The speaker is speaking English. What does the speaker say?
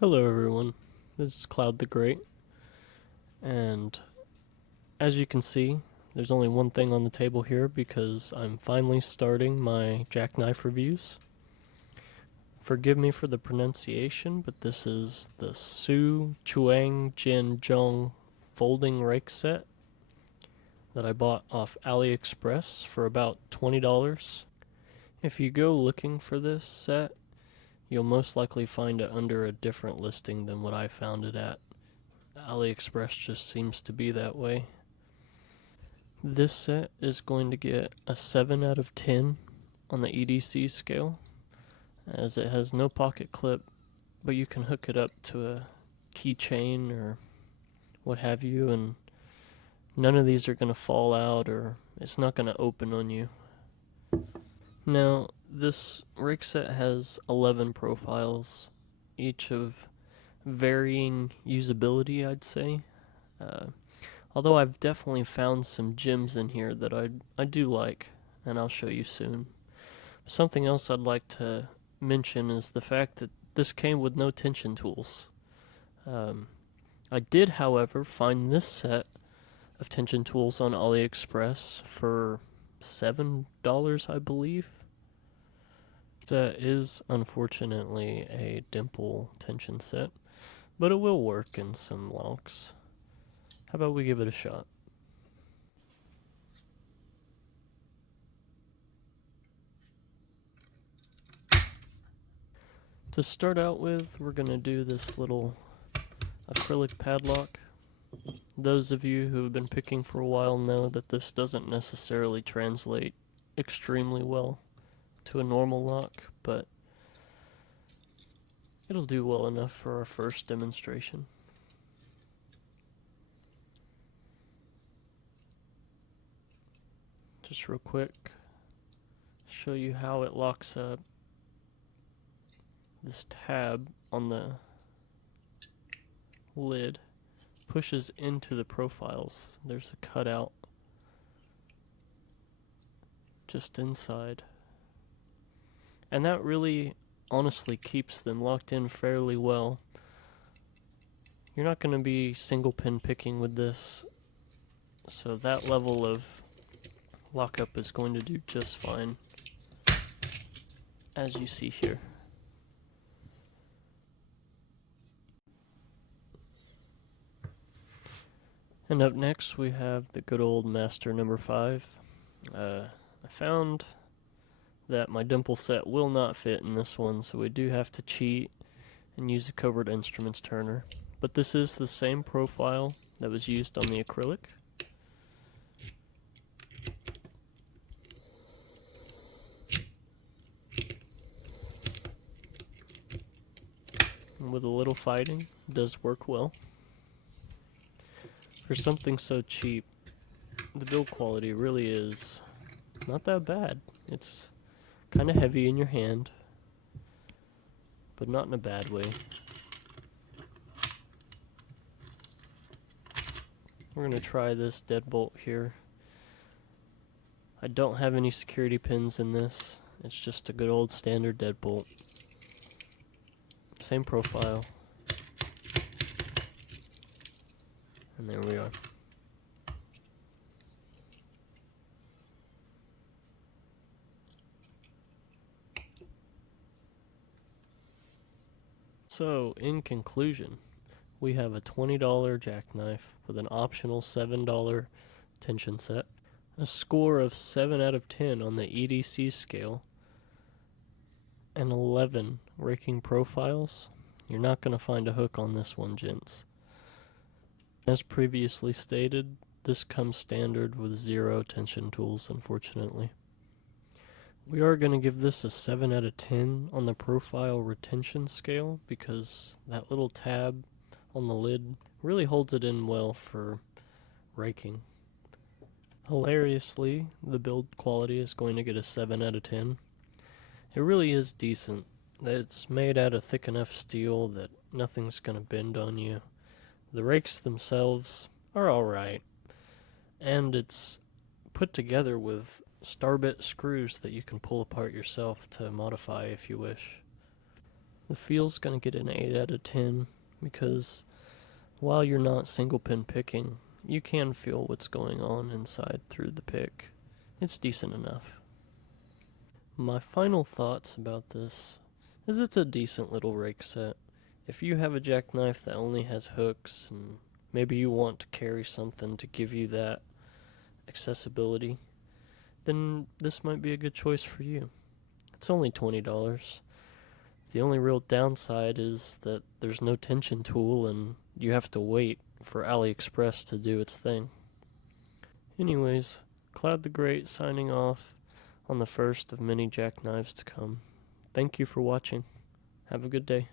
Hello everyone, this is Cloud the Great, and as you can see, there's only one thing on the table here because I'm finally starting my jackknife reviews. Forgive me for the pronunciation, but this is the SuChuangJinGong Folding rake set that I bought off AliExpress for about $20. If you go looking for this set, you'll most likely find it under a different listing than what I found it at. AliExpress just seems to be that way. This set is going to get a 7 out of 10 on the EDC scale, as it has no pocket clip, but you can hook it up to a keychain or what have you, and none of these are going to fall out or it's not going to open on you. Now, this rake set has 11 profiles, each of varying usability, I'd say. Although I've definitely found some gems in here that I do like, and I'll show you soon. Something else I'd like to mention is the fact that this came with no tension tools. I did, however, find this set of tension tools on AliExpress for $7, I believe. That is unfortunately a dimple tension set, but it will work in some locks. How about we give it a shot? To start out with, we're going to do this little acrylic padlock. Those of you who have been picking for a while know that this doesn't necessarily translate extremely well to a normal lock, but it'll do well enough for our first demonstration. Just real quick, show you how it locks up. This tab on the lid pushes into the profiles. There's a cutout just inside, and that really honestly keeps them locked in fairly well. You're not going to be single pin picking with this, so that level of lockup is going to do just fine, as you see here. And up next we have the good old master number 5. I found that my dimple set will not fit in this one, so we do have to cheat and use a covert instruments turner. But this is the same profile that was used on the acrylic. And with a little fighting, it does work well. For something so cheap, the build quality really is not that bad. It's kind of heavy in your hand, but not in a bad way. We're going to try this Deadbolt here. I don't have any security pins in this. It's just a good old standard Deadbolt. Same profile. And there we are. So, in conclusion, we have a $20 jackknife with an optional $7 tension set, a score of 7 out of 10 on the EDC scale, and 11 raking profiles. You're not going to find a hook on this one, gents. As previously stated, this comes standard with 0 tension tools, unfortunately. We are going to give this a 7 out of 10 on the profile retention scale because that little tab on the lid really holds it in well for raking. Hilariously, the build quality is going to get a 7 out of 10. It really is decent. It's made out of thick enough steel that nothing's going to bend on you. The rakes themselves are alright, and it's put together with star bit screws that you can pull apart yourself to modify if you wish. The feel's gonna get an 8 out of 10 because while you're not single pin picking, you can feel what's going on inside through the pick. It's decent enough. My final thoughts about this is it's a decent little rake set. If you have a jackknife that only has hooks and maybe you want to carry something to give you that accessibility, then this might be a good choice for you. It's only $20. The only real downside is that there's no tension tool and you have to wait for AliExpress to do its thing. Anyways, Cloud the Great signing off on the first of many jackknives to come. Thank you for watching. Have a good day.